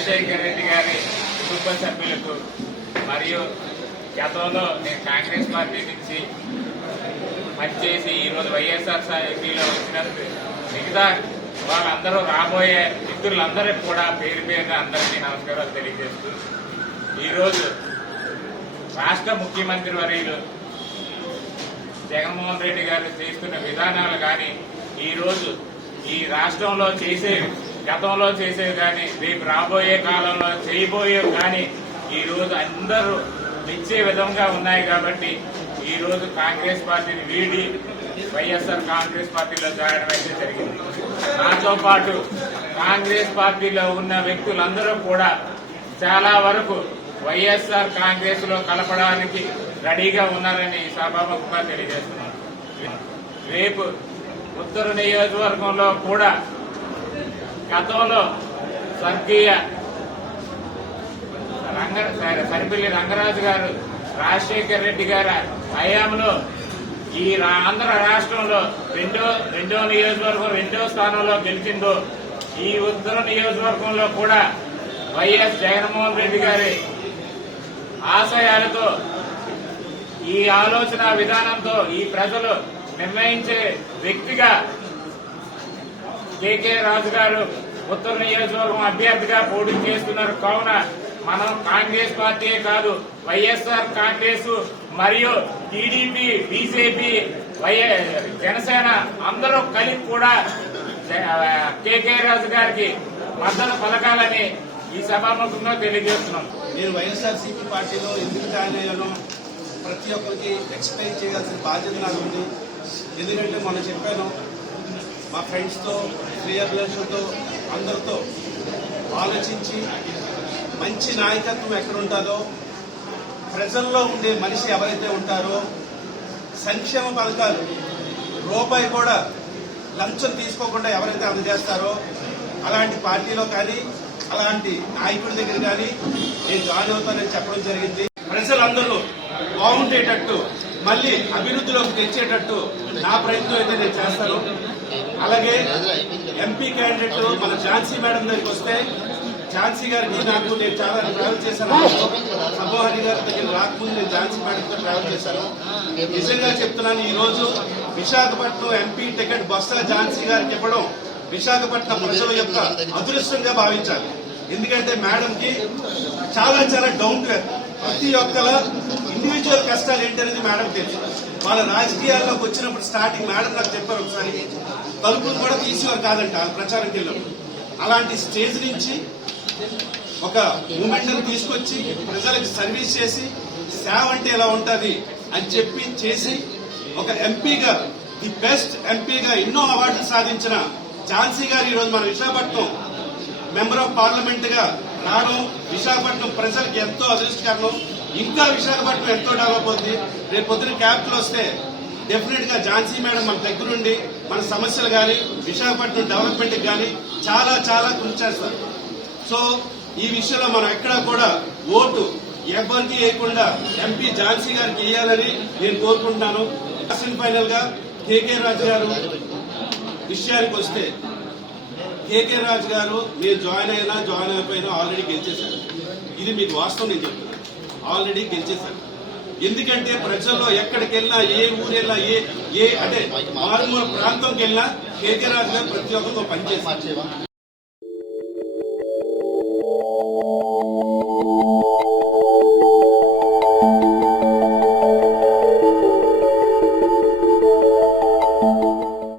రాజశేఖర్ రెడ్డి గారి కుటుంబ సభ్యులకు మరియు గతంలో నేను కాంగ్రెస్ పార్టీ నుంచి పనిచేసి ఈరోజు వైఎస్ఆర్సీపీలో వచ్చినందుకు మిగతా వాళ్ళందరూ రాబోయే మిత్రులందరికీ కూడా పేరు పేరున అందరికీ నమస్కారాలు తెలియజేస్తూ ఈరోజు రాష్ట్ర ముఖ్యమంత్రి వర్యులు జగన్మోహన్ రెడ్డి గారు చేస్తున్న విధానాలు కానీ ఈరోజు ఈ రాష్ట్రంలో గతంలో చేసేవి కానీ రేపు రాబోయే కాలంలో చేయబోయేవి కానీ ఈరోజు అందరూ మెచ్చే విధంగా ఉన్నాయి కాబట్టి ఈరోజు కాంగ్రెస్ పార్టీని వీడి వైఎస్ఆర్ కాంగ్రెస్ పార్టీలో జాయిన్ అయితే జరిగింది. నాతో పాటు కాంగ్రెస్ పార్టీలో ఉన్న వ్యక్తులందరూ కూడా చాలా వరకు వైఎస్ఆర్ కాంగ్రెస్ లో కలపడానికి రెడీగా ఉన్నారని సభాముఖంగా తెలియజేస్తున్నారు. రేపు ఉత్తర నియోజకవర్గంలో కూడా గతంలో స్వర్గీయ సరిపల్లి రంగరాజు గారు రాజశేఖర్ రెడ్డి గారి హయాంలో ఈ ఆంధ్ర రాష్ట్రంలో రెండో నియోజకవర్గం రెండో స్థానంలో గెలిచిందో ఈ ఉత్తర నియోజకవర్గంలో కూడా వైఎస్ జగన్మోహన్ రెడ్డి గారి ఆశయాలతో ఈ ఆలోచన విధానంతో ఈ ప్రజలు నిర్ణయించే వ్యక్తిగా కేకే రాజు గారు ఉత్తర నియోజకవర్గం అభ్యర్థిగా పోటీ చేస్తున్నారు. కావున మనం కాంగ్రెస్ పార్టీ కాదు వైఎస్ఆర్ కాంగ్రెస్ మరియు టీడీపీ, బీజేపీ, జనసేన అందరూ కలిపి కూడా కేకే రాజు గారికి మద్దతు పలకాలని ఈ సభాముఖంగా తెలియజేస్తున్నాం. నేను వైఎస్ఆర్సీపీ పార్టీలో ఎందుకు జాయిన్ అయ్యానో ప్రతి ఒక్కరికి ఎక్స్ప్లెయిన్ చేయాల్సిన బాధ్యత నాకు ఉంది. ఎందుకంటే మొన్న చెప్పాను, మా ఫ్రెండ్స్తో, శ్రేయాభిలాషులతో అందరితో ఆలోచించి మంచి నాయకత్వం ఎక్కడుంటుందో, ప్రజల్లో ఉండే మనిషి ఎవరైతే ఉంటారో, సంక్షేమ పథకాలు రూపాయి కూడా లంచం తీసుకోకుండా ఎవరైతే అందజేస్తారో అలాంటి పార్టీలో కానీ అలాంటి నాయకుడి దగ్గర కానీ నేను జాయిన్ అవుతానని చెప్పడం జరిగింది. ప్రజలందరూ బాగుండేటట్టు మళ్ళీ అభివృద్ధిలోకి తెచ్చేటట్టు నా ప్రయత్నం అయితే నేను చేస్తాను. అలాగే ఎంపీ క్యాండిడేట్ మన ఝాన్సీ మేడం దగ్గరికి వస్తే, ఝాన్సీ గారికి నాకు నేను చాలా ట్రావెల్ చేశాను. సబోహరి గారి దగ్గర రాకముందు నేను ఝాన్సీ మేడంతో ట్రావెల్ చేశాను. నిజంగా చెప్తున్నాను, ఈ రోజు విశాఖపట్నం ఎంపీ టికెట్ బొత్స ఝాన్సీ గారికి ఇవ్వడం విశాఖపట్నం ప్రజల యొక్క అదృష్టంగా భావించాలి. ఎందుకంటే మేడం కి చాలా చాలా డౌన్ టు ఎర్త్, ప్రతి ఒక్కల ఇండివిజువల్ కష్టాలు ఏంటనేది మేడం తెలుసు. వాళ్ళ రాజకీయాల్లోకి వచ్చినప్పుడు స్టార్టింగ్ మేడం నాకు చెప్పారు, ఒకసారి తలుపులు కూడా తీసేవారు కాదంట ప్రచారం వెళ్ళినప్పుడు. అలాంటి స్టేజ్ నుంచి ఒక మూమెంట్ తీసుకొచ్చి ప్రజలకు సర్వీస్ చేసి సేవ అంటే ఎలా ఉంటుంది అని చెప్పి చేసి ఒక ఎంపీగా, ది బెస్ట్ ఎంపీగా ఎన్నో అవార్డులు సాధించిన ఝాన్సీ గారు ఈరోజు మన విశాఖపట్నం మెంబర్ ఆఫ్ పార్లమెంట్ గా రావడం విశాఖపట్నం ప్రజలకు ఎంతో అదృష్టకరం. ఇంకా విశాఖపట్నం ఎంతో డెవలప్ అవుతుంది. రేపు పొద్దున క్యాపిటల్ వస్తే డెఫినెట్ గా ఝాన్సీ మేడం మన దగ్గరుండి మన సమస్యలు కానీ విశాఖపట్నం డెవలప్మెంట్ కానీ చాలా చాలా కృషి చేస్తారు. సో ఈ విషయంలో మనం ఎక్కడా కూడా ఓటు ఎవరికి వేయకుండా ఎంపీ ఝాన్సీ గారికి వేయాలని నేను కోరుకుంటున్నాను. ఫైనల్ గా కేకే రాజు గారు విషయానికి వస్తే, కేకే రాజు గారు నేను జాయిన్ అయిపోయినా ఆల్రెడీ గెలిచేశారు. ఇది మీకు వాస్తవం నేను చెప్తున్నాను, ఆల్రెడీ గెలిచేశారు. ఎందుకంటే ప్రజల్లో ఎక్కడికి వెళ్ళినా, ఏ ఊరు వెళ్ళినా, ఏ అంటే మారుమూల ప్రాంతంకి వెళ్ళినా కేకే రాజు గారు ప్రతి ఒక్కరితో పనిచేశారు.